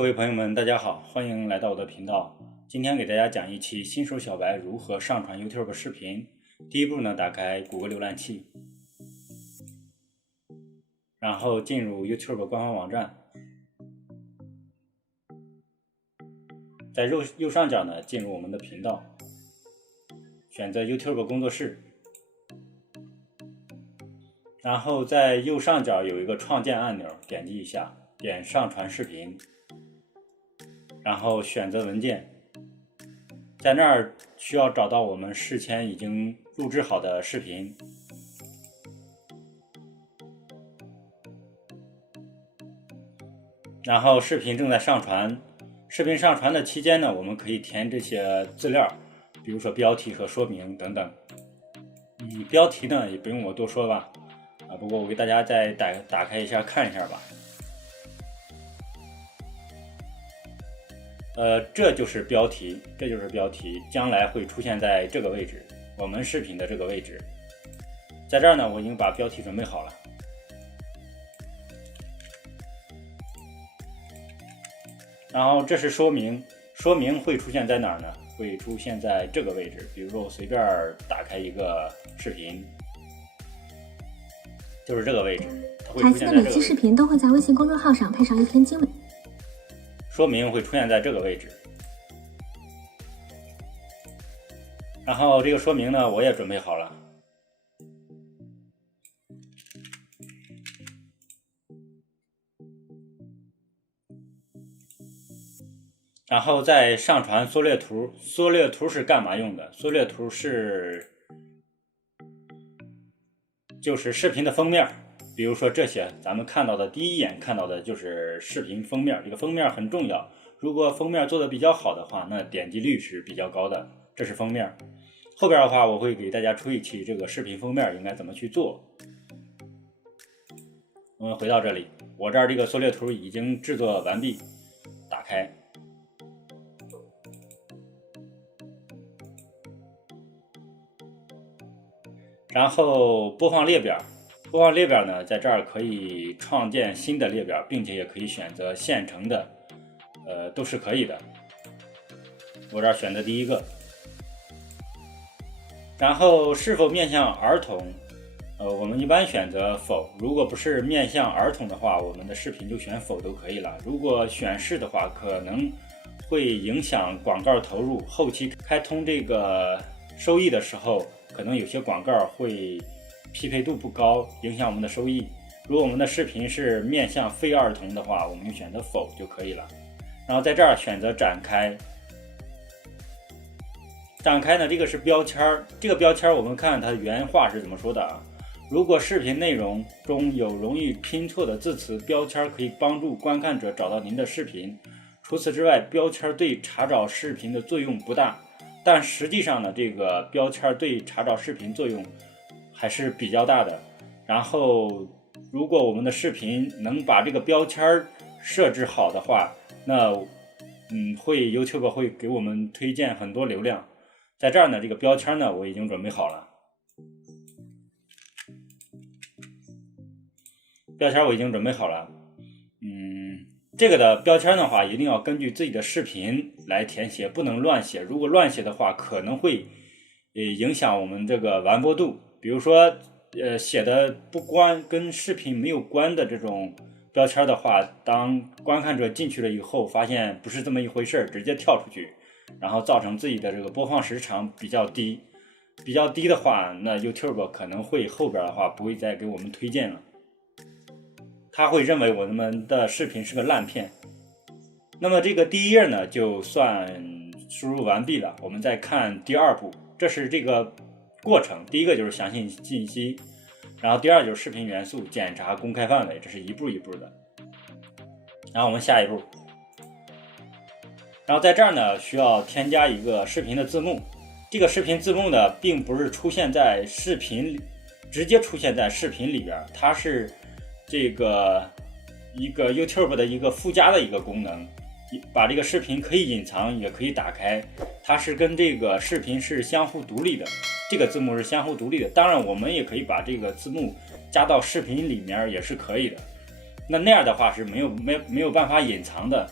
各位朋友们，大家好，欢迎来到我的频道。今天给大家讲一期新手小白如何上传 YouTube 视频。第一步呢，打开谷歌浏览器，然后进入 YouTube 官方网站，在右上角呢，进入我们的频道，选择 YouTube 工作室，然后在右上角有一个创建按钮，点击一下，点上传视频，然后选择文件，在那儿需要找到我们事前已经录制好的视频，然后视频正在上传。视频上传的期间呢，我们可以填这些资料，比如说标题和说明等等。标题呢也不用我多说吧，不过我给大家再打开一下看一下吧。这就是标题，将来会出现在这个位置，我们视频的这个位置。在这儿呢，我已经把标题准备好了。然后这是说明，说明会出现在哪儿呢？会出现在这个位置。比如说我随便打开一个视频，就是这个位置，它会出现在这个位置。孩子的每期视频都会在微信公众号上配上一篇经文。说明会出现在这个位置，然后这个说明呢我也准备好了，然后再上传缩略图。缩略图是干嘛用的？缩略图就是视频的封面，比如说这些咱们看到的，第一眼看到的就是视频封面，这个封面很重要。如果封面做的比较好的话，那点击率是比较高的。这是封面。后边的话我会给大家出一期这个视频封面应该怎么去做。我们回到这里，我这儿这个缩略图已经制作完毕，打开。然后播放列表，播放列表呢，在这儿可以创建新的列表，并且也可以选择现成的，都是可以的。我这儿选择第一个。然后是否面向儿童？我们一般选择否。如果不是面向儿童的话，我们的视频就选否都可以了。如果选是的话，可能会影响广告投入，后期开通这个收益的时候，可能有些广告会匹配度不高，影响我们的收益。如果我们的视频是面向非儿童的话，我们就选择否就可以了。然后在这儿选择展开。展开呢，这个是标签，这个标签我们看它原话是怎么说的啊？如果视频内容中有容易拼错的字词，标签可以帮助观看者找到您的视频。除此之外，标签对查找视频的作用不大。但实际上呢，这个标签对查找视频作用还是比较大的。然后如果我们的视频能把这个标签设置好的话，那YouTube 会给我们推荐很多流量。在这儿呢，这个标签呢我已经准备好了，标签我已经准备好了。这个的标签的话，一定要根据自己的视频来填写，不能乱写。如果乱写的话，可能会影响我们这个完播度。比如说，写的跟视频没有关的这种标签的话，当观看者进去了以后，发现不是这么一回事，直接跳出去，然后造成自己的这个播放时长比较低。比较低的话，那 YouTube 可能会后边的话不会再给我们推荐了。他会认为我们的视频是个烂片。那么这个第一页呢就算输入完毕了，我们再看第二步，这是这个过程。第一个就是详细信息，然后第二就是视频元素，检查公开范围，这是一步一步的。然后我们下一步，然后在这儿呢需要添加一个视频的字幕。这个视频字幕呢并不是直接出现在视频里边，它是这个一个 YouTube 的一个附加的一个功能，把这个视频可以隐藏也可以打开，它是跟这个视频是相互独立的，这个字幕是相互独立的。当然我们也可以把这个字幕加到视频里面也是可以的，那样的话是没有办法隐藏的。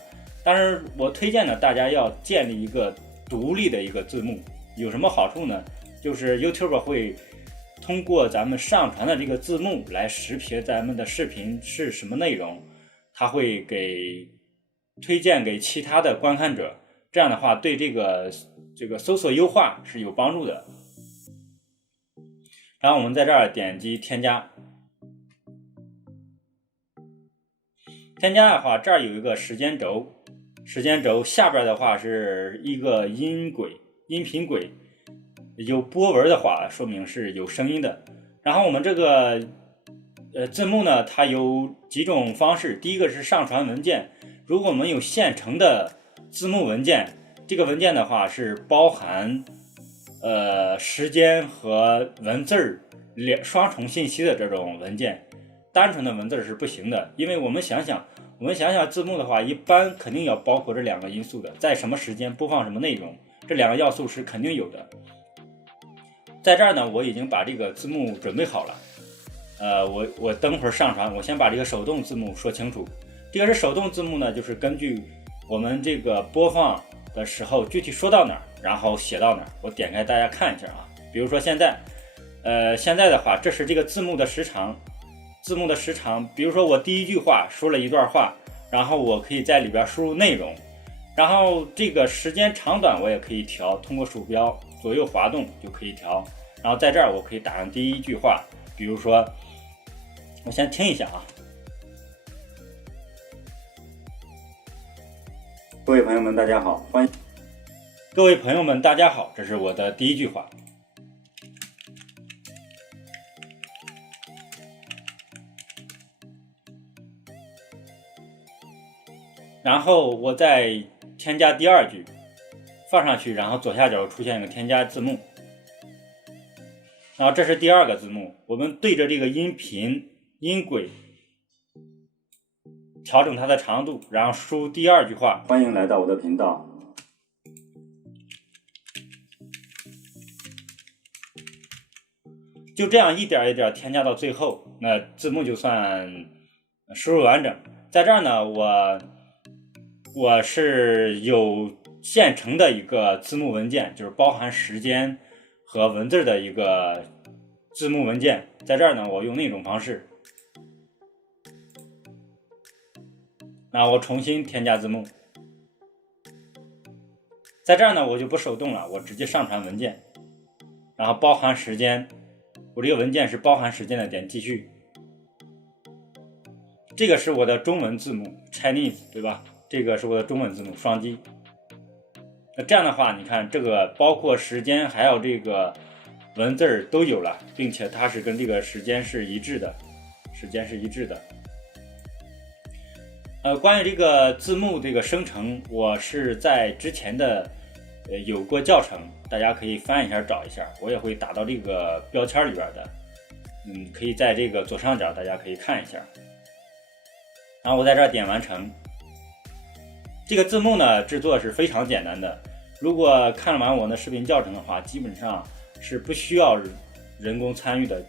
当然我推荐呢，大家要建立一个独立的一个字幕。有什么好处呢？就是 YouTube 会通过咱们上传的这个字幕来识别咱们的视频是什么内容，它会推荐给其他的观看者，这样的话对这个搜索优化是有帮助的。然后我们在这儿点击添加，添加的话，这儿有一个时间轴，下边的话是一个音频轨，有波纹的话说明是有声音的。然后我们这个字幕呢，它有几种方式。第一个是上传文件，如果我们有现成的字幕文件，这个文件的话是包含时间和文字双重信息的这种文件，单纯的文字是不行的。因为我们想想字幕的话，一般肯定要包括这两个因素的，在什么时间播放什么内容，这两个要素是肯定有的。在这儿呢，我已经把这个字幕准备好了。我等会儿上传，我先把这个手动字幕说清楚。这个是手动字幕呢，就是根据我们这个播放的时候具体说到哪儿，然后写到哪儿。我点开大家看一下啊，比如说现在的话，这是这个字幕的时长。比如说我第一句话说了一段话，然后我可以在里边输入内容，然后这个时间长短我也可以调，通过鼠标左右滑动就可以调。然后在这儿我可以打上第一句话，比如说我先听一下啊。各位朋友们大家好，各位朋友们大家好，这是我的第一句话。然后我再添加第二句放上去，然后左下角出现一个添加字幕，然后这是第二个字幕。我们对着这个音频音轨调整它的长度，然后输第二句话，欢迎来到我的频道。就这样一点一点添加到最后，那字幕就算输入完整。在这儿呢，我是有现成的一个字幕文件，就是包含时间和文字的一个字幕文件。在这儿呢，我用那种方式，那我重新添加字幕。在这儿呢，我就不手动了，我直接上传文件，然后包含时间，我这个文件是包含时间的，点继续。这个是我的中文字幕 Chinese， 对吧？这个是我的中文字幕双击。那这样的话，你看这个包括时间还有这个文字都有了，并且它是跟这个时间是一致的。关于这个字幕这个生成，我是在之前的有过教程，大家可以翻一下找一下，我也会打到这个标签里边的。可以在这个左上角大家可以看一下。然后我在这儿点完成。这个字幕呢制作是非常简单的，如果看完我的视频教程的话，基本上是不需要人工参与的，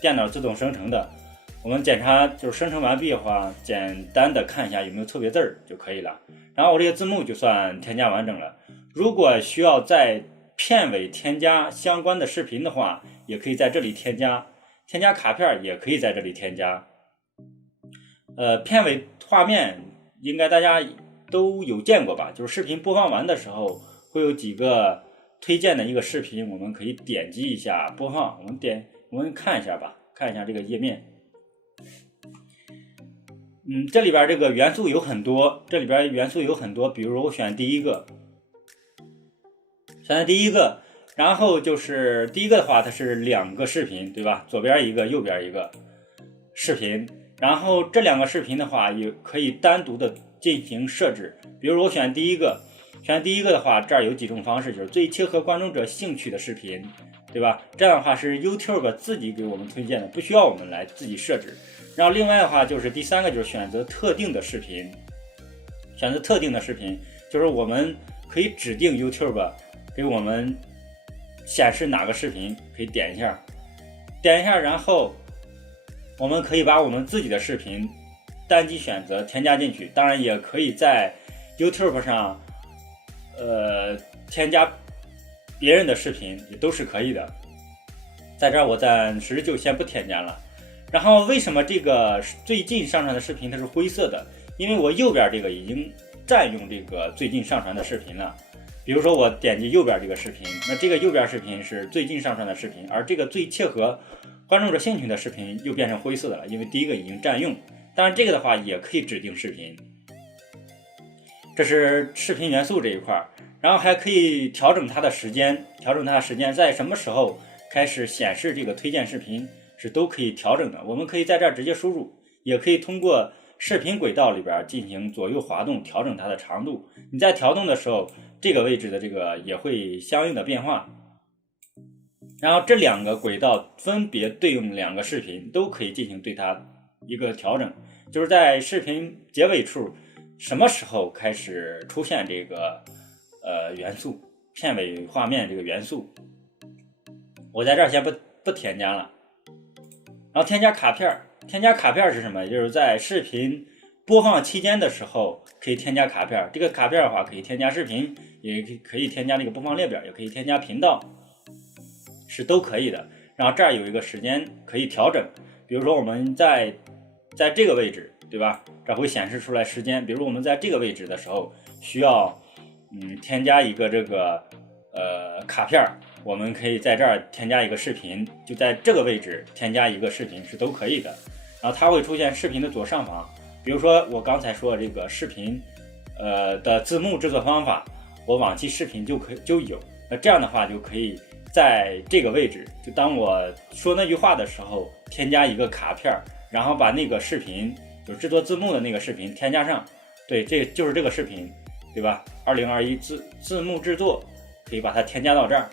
电脑自动生成的。我们检查就是生成完毕的话，简单的看一下有没有错别字就可以了。然后我这个字幕就算添加完整了。如果需要在片尾添加相关的视频的话，也可以在这里添加卡片，也可以在这里添加。片尾画面应该大家都有见过吧，就是视频播放完的时候会有几个推荐的一个视频，我们可以点击一下播放，我们看一下吧，看一下这个页面。这里边这个元素有很多，比如我选第一个，然后就是第一个的话它是两个视频，对吧？左边一个右边一个视频，然后这两个视频的话也可以单独的进行设置。比如我选第一个的话，这儿有几种方式，就是最切合观众者兴趣的视频，对吧？这样的话是 YouTube 自己给我们推荐的，不需要我们来自己设置。然后另外的话就是第三个，就是选择特定的视频，就是我们可以指定 YouTube 给我们显示哪个视频，可以点一下，然后我们可以把我们自己的视频单击选择添加进去。当然也可以在 YouTube 上添加别人的视频，也都是可以的。在这儿我暂时就先不添加了。然后为什么这个最近上传的视频它是灰色的？因为我右边这个已经占用这个最近上传的视频了。比如说我点击右边这个视频，那这个右边视频是最近上传的视频，而这个最切合观众者兴趣的视频又变成灰色的了，因为第一个已经占用。当然这个的话也可以指定视频，这是视频元素这一块。然后还可以调整它的时间，在什么时候开始显示这个推荐视频是都可以调整的。我们可以在这儿直接输入，也可以通过视频轨道里边进行左右滑动调整它的长度。你在调动的时候，这个位置的这个也会相应的变化。然后这两个轨道分别对应两个视频，都可以进行对它一个调整，就是在视频结尾处什么时候开始出现这个元素，片尾画面这个元素。我在这儿先不添加了。然后添加卡片是什么？就是在视频播放期间的时候可以添加卡片。这个卡片的话可以添加视频，也可以添加那个播放列表，也可以添加频道，是都可以的。然后这儿有一个时间可以调整，比如说我们在这个位置，对吧？这会显示出来时间。比如我们在这个位置的时候需要添加一个这个卡片，我们可以在这儿添加一个视频，就在这个位置添加一个视频是都可以的。然后它会出现视频的左上方，比如说我刚才说的这个视频的字幕制作方法，我往期视频就有。那这样的话就可以在这个位置，就当我说那句话的时候添加一个卡片，然后把那个视频就是制作字幕的那个视频添加上。对，这就是这个视频，对吧？2021字幕制作，可以把它添加到这儿。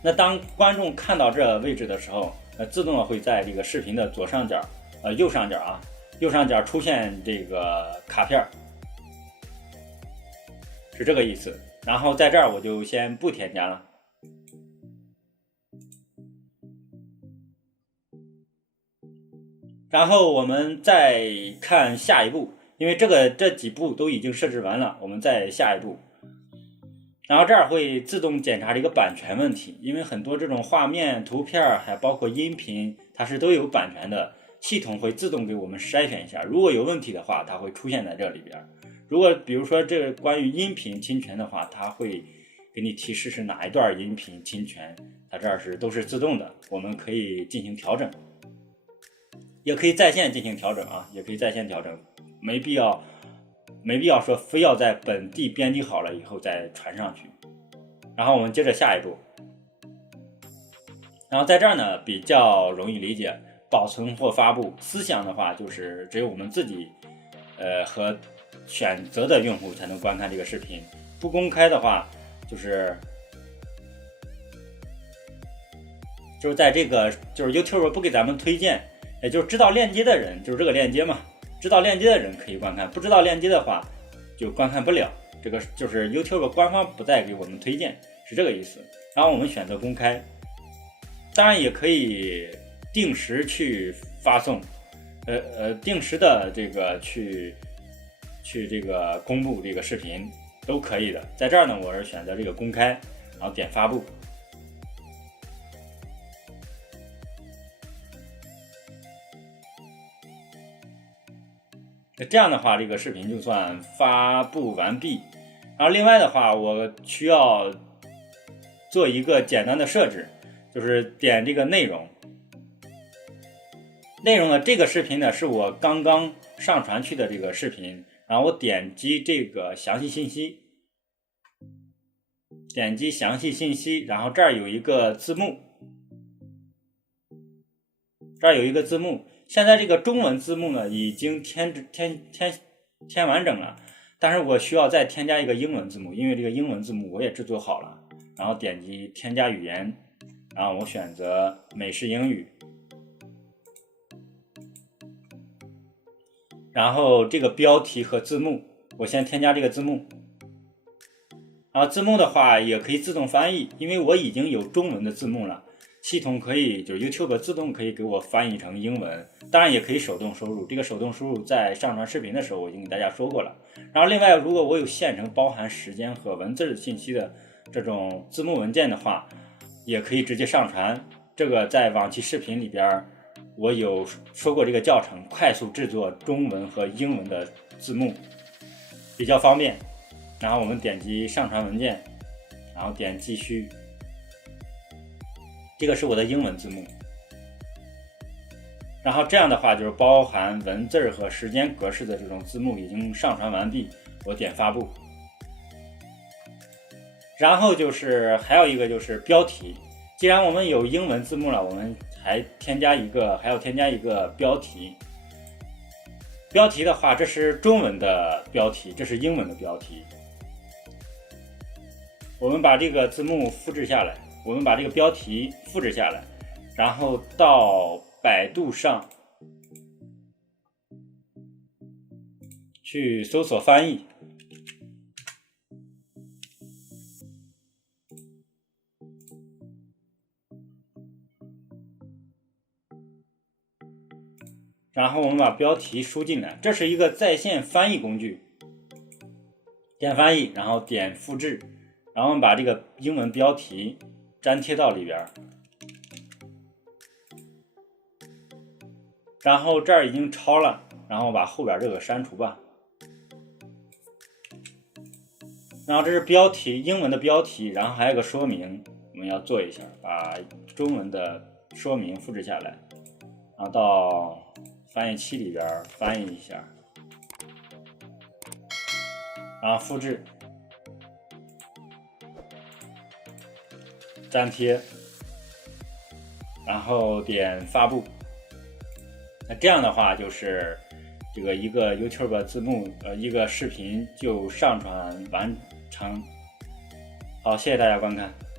那当观众看到这位置的时候，自动的会在这个视频的左上角右上角出现这个卡片，是这个意思。然后在这儿我就先不添加了。然后我们再看下一步，因为这几步都已经设置完了，我们再下一步。然后这儿会自动检查这个版权问题，因为很多这种画面、图片还包括音频，它是都有版权的，系统会自动给我们筛选一下，如果有问题的话，它会出现在这里边。如果比如说这个关于音频侵权的话，它会给你提示是哪一段音频侵权，它这儿都是自动的，我们可以进行调整，也可以在线进行调整啊，也可以在线调整，没必要说非要在本地编辑好了以后再传上去。然后我们接着下一步。然后在这儿呢比较容易理解，保存或发布思想的话，就是只有我们自己和选择的用户才能观看这个视频。不公开的话，就是在这个就是 YouTube 不给咱们推荐，也就是知道链接的人，就是这个链接嘛，知道链接的人可以观看，不知道链接的话就观看不了。这个就是 YouTube 官方不再给我们推荐，是这个意思。然后我们选择公开，当然也可以定时去发送，定时的这个去这个公布这个视频都可以的。在这儿呢，我是选择这个公开，然后点发布。这样的话，这个视频就算发布完毕。然后另外的话，我需要做一个简单的设置，就是点这个内容。内容呢，这个视频呢是我刚刚上传去的这个视频，然后我点击这个详细信息，然后这儿有一个字幕，现在这个中文字幕呢已经填完整了，但是我需要再添加一个英文字幕，因为这个英文字幕我也制作好了。然后点击添加语言，然后我选择美式英语，然后这个标题和字幕我先添加这个字幕。然后字幕的话也可以自动翻译，因为我已经有中文的字幕了。系统可以就是 YouTube 自动可以给我翻译成英文，当然也可以手动输入。这个手动输入在上传视频的时候我已经给大家说过了。然后另外，如果我有现成包含时间和文字信息的这种字幕文件的话，也可以直接上传。这个在往期视频里边我有说过这个教程，快速制作中文和英文的字幕，比较方便。然后我们点击上传文件，然后点继续。这个是我的英文字幕，然后这样的话就是包含文字和时间格式的这种字幕已经上传完毕，我点发布。然后就是还有一个就是标题，既然我们有英文字幕了，我们还要添加一个标题。标题的话，这是中文的标题，这是英文的标题。我们把这个字幕复制下来，我们把这个标题复制下来，然后到百度上去搜索翻译，然后我们把标题输进来，这是一个在线翻译工具。点翻译，然后点复制，然后我们把这个英文标题粘贴到里边，然后这儿已经抄了，然后把后边这个删除吧。然后这是标题，英文的标题，然后还有个说明，我们要做一下，把中文的说明复制下来，然后到翻译器里边翻译一下，然后复制，粘贴，然后点发布。那这样的话就是这个一个 YouTube 字幕一个视频就上传完成。好，谢谢大家观看。